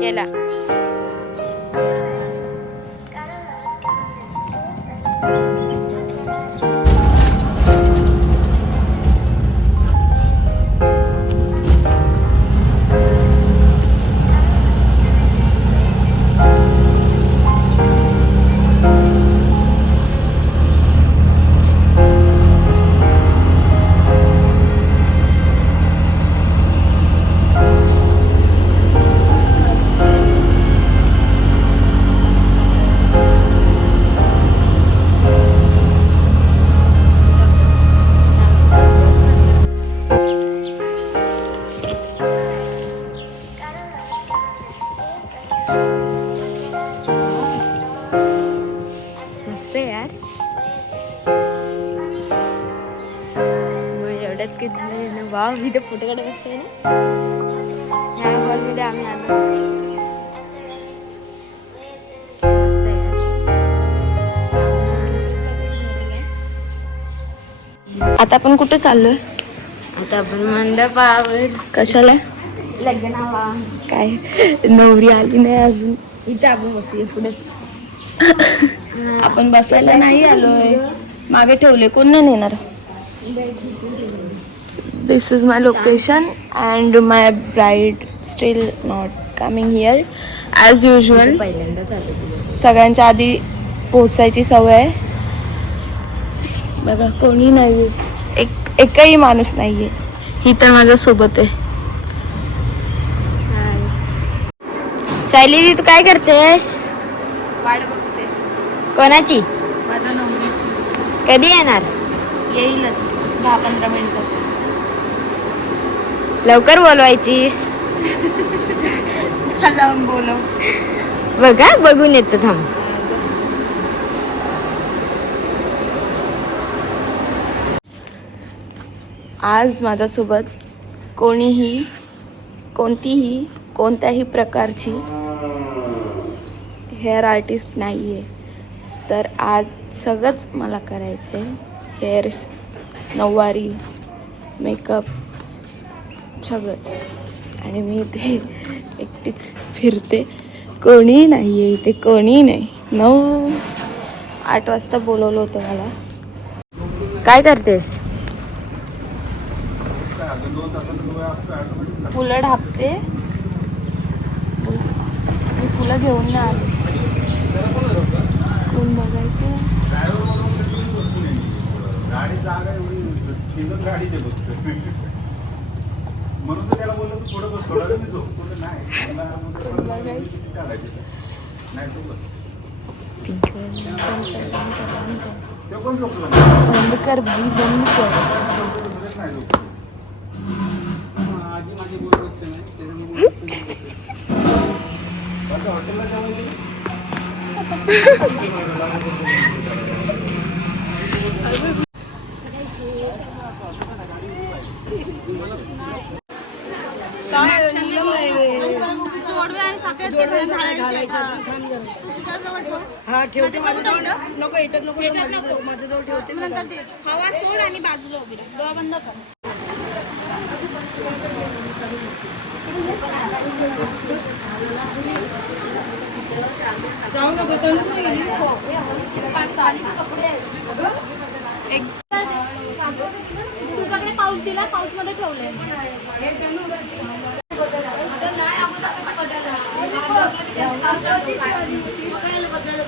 केला. वाव, इथे फोटो काढत असते ना. ह्या हॉलमध्ये आम्ही आलो. आता आपण कुठे चाललोय? आता आपण मंडपावर. कशाला? लग्नाला. काय नवरी आली नाही अजून. इथे आपण बसूया पुढेच. आपण बसायला नाही आलोय, मागे ठेवले. कोण नाही नेणार? This is my location and my bride still not coming here as usual. सगळ्यांच्या आधी पोचायची सवय आहे. बघा कोणी नाही, एकही माणूस नाहीये. ही तर माझ्यासोबत आहे. सायली, तू काय करतेस? वाट बघते. कोणाची? माझ्या नवरीची. कधी येणार? येईलच 10-15 मिनिटं. लवकर बोलवायचीस. जाऊन बोलव. बघा, बघून येतो थांब. आज माझ्यासोबत कोणत्याही प्रकारची हेअर आर्टिस्ट नाही आहे. तर आज सगळंच मला करायचं आहे. हेअर, नऊवारी, मेकअप सगळंच. आणि मी इथे एकटीच फिरते. कोणी नाही आहे इथे, कोणी नाही. 9-8 वाजता बोलवलं होतं मला. काय करतेस? फुलं ढापते. मी फुलं घेऊन नाही आले. कोण बघायचं? बंद कर भाई, बंद कर. हा ठेवते माझ्याजवळ. नको याच्यात नको, माझ्याजवळ ठेवते. हवा सोड आणि बाजूला उभी राहा. डोळा बंद कर. जाऊ नको, तुझ्याकडे पाऊस दिला, पाऊस मध्ये ठेवले.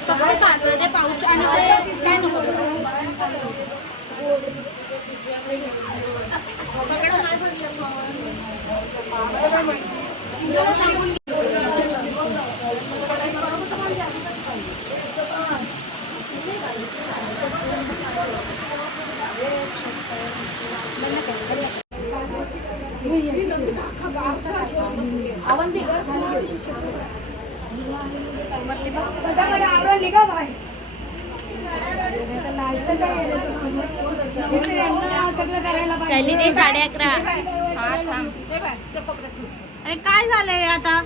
सगळे काढले पाऊच आणि ते काय नको चालली ते 11:30. अरे काय झालंय आता?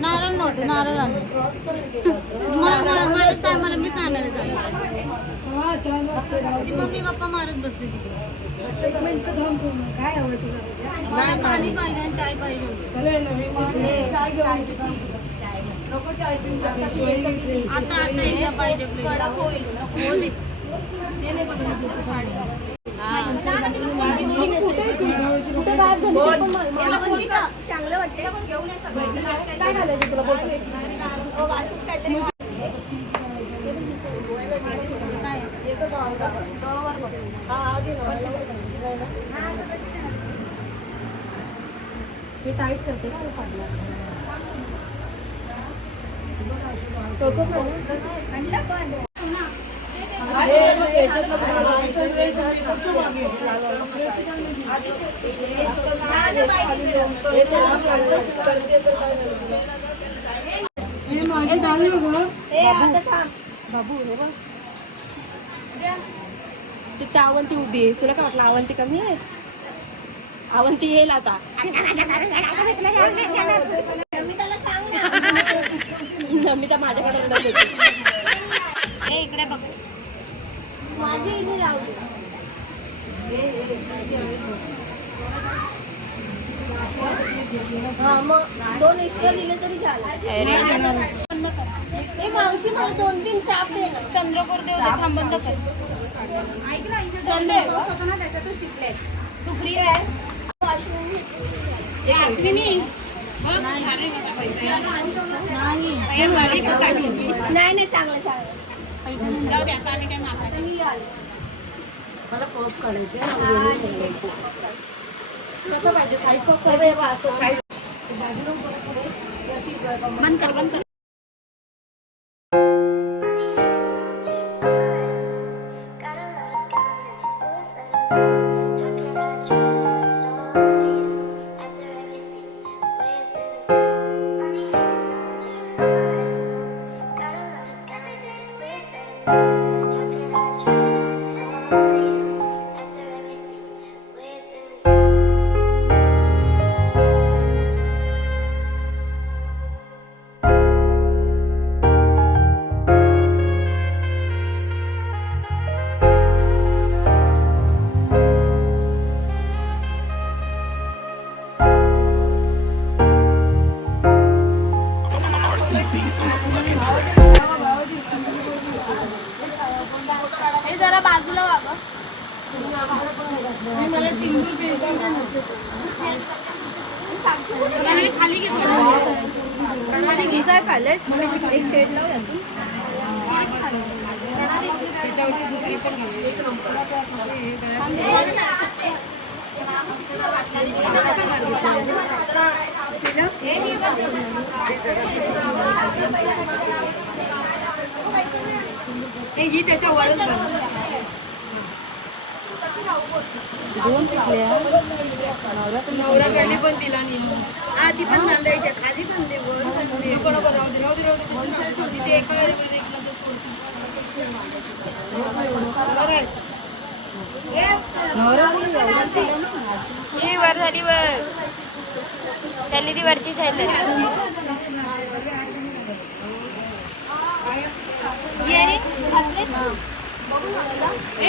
नारळ नव्हते, नारळ आणले. मला मी आणायला जाईल. छान वाटते मम्मी गप्पा मारत बसली तिकडे. काय हवं तुला पाणी पाहिजे आणि चाय पाहिजे. चले नवीन नको चाय पिऊन टाका. शिवाय घेतली. आता एकदा पाहिजे कडक होईल. हो दे. ते नाही बनवत साडी. चांगलं वाटते पण घेऊन ये सगळं. काय घालायचं तुला बोल. वासून काहीतरी हे टाईट करते का पाडला बाबू ती अवंती उभी आहे. तुला काय वाटलं अवंती कमी आहे? अवंती येईल आता. नमिता माझ्याकडे ओरडत होती. इकडे बघ. माझी इथे लावली. हा मग 2 एक्स्ट्रा दिले तरी झालं. ए मावशी मला 2-3 चाप दे ना. चंद्रकोर देव दे. थांब बंद कर. ऐक ना चंद्र त्याच्यातच टिकले. तू फ्री आहे? अश्विनी नाही नाही चांगलं चांगलं. जाऊ द्या आता आम्ही काय मागणार. मी आले. मला पॉप काढायचे. कसं पाहिजे साईड पॉप करायचं असं साईड बंद कर बंद कर. हे जरा बाजूला वागा. मला सिंदूर खाली घे. घ्यायचा पॅलेट एक शेड लाव. त्याच्यावरती दुसरी पण ही त्याच्यावरच दोन पिकल्या. नवऱ्याकडली पण तिला नाही. हा ती पण बांधायच्या खाली पण दे. नको नको राहू दे राहू दे राहू दे. तिथे एका ही वर झाली वर. चालली ती वरची साईड.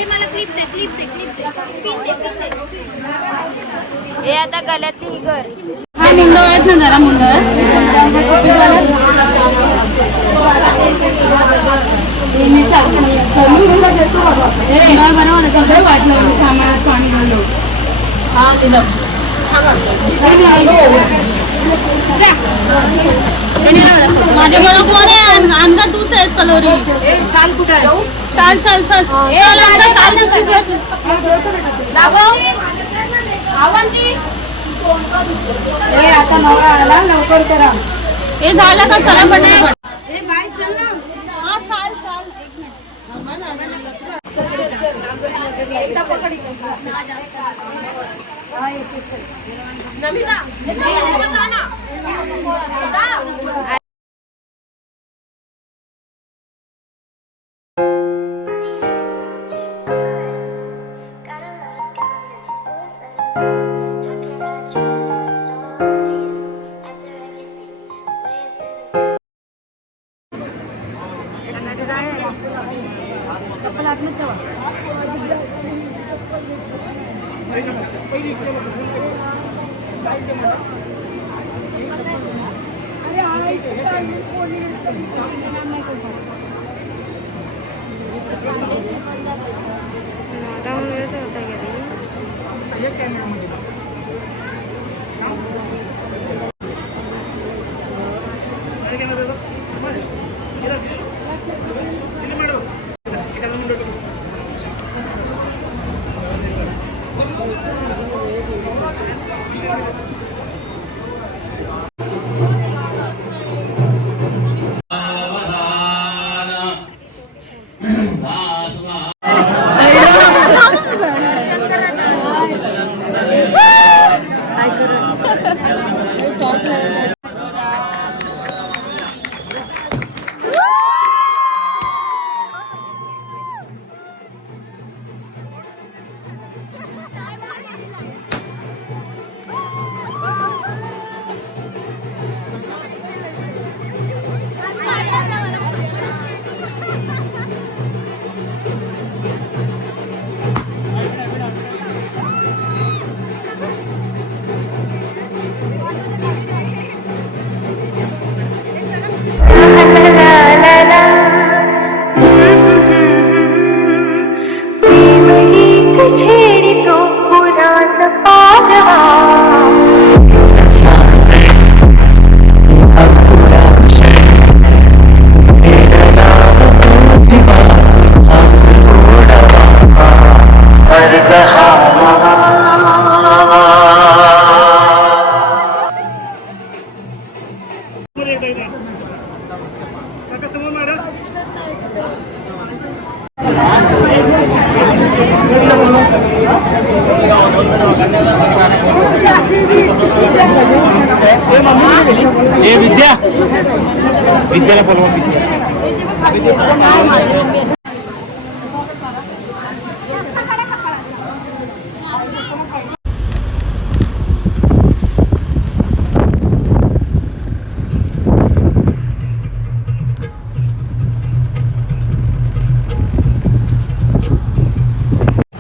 मला क्लिप दे क्लिप दे क्लिप दे पिन दे पिन दे. हे आता गळ्यातली ही कर. हा मुंडा आहेत ना जरा मुंडा बरोबर सगळं वाटलं सामान पाणी घालून. माझ्याकडे कोण आहे? अंदा तूच आहेस कलोरी. शाल कुठे आहे? शाल शाल शाल अवंती आता नवरा आला लवकर करा. हे झालं का? चला पटापट. हा शाल शाल नमिता चप्पल विद्या विद्याला बोलवा विद्या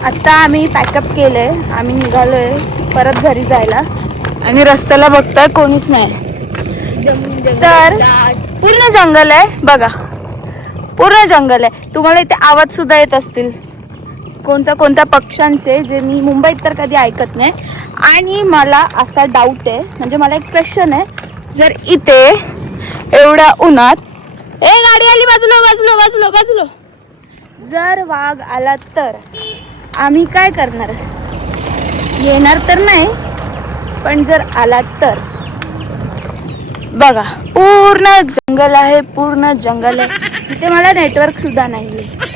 आता आम्ही पॅकअप केलंय, आम्ही निघालोय परत घरी जायला आणि रस्त्याला बघताय कोणीच नाही. तर पूर्ण जंगल आहे बघा, पूर्ण जंगल आहे. तुम्हाला इथे आवाज सुद्धा येत असतील कोणत्या कोणत्या पक्ष्यांचे, जे मी मुंबईत तर कधी ऐकत नाही. आणि मला असा डाऊट आहे, म्हणजे मला एक क्वेश्चन आहे, जर इथे एवढ्या उन्हात गाडी आली, बाजूला बाजूला बाजूला बाजूला, जर वाघ आला तर आम्ही काय करणार? येणार तर नाही, पण जर आला तर बघा पूर्ण जंगल आहे, पूर्ण जंगल आहे. तिथे मला नेटवर्क सुद्धा नाही आहे.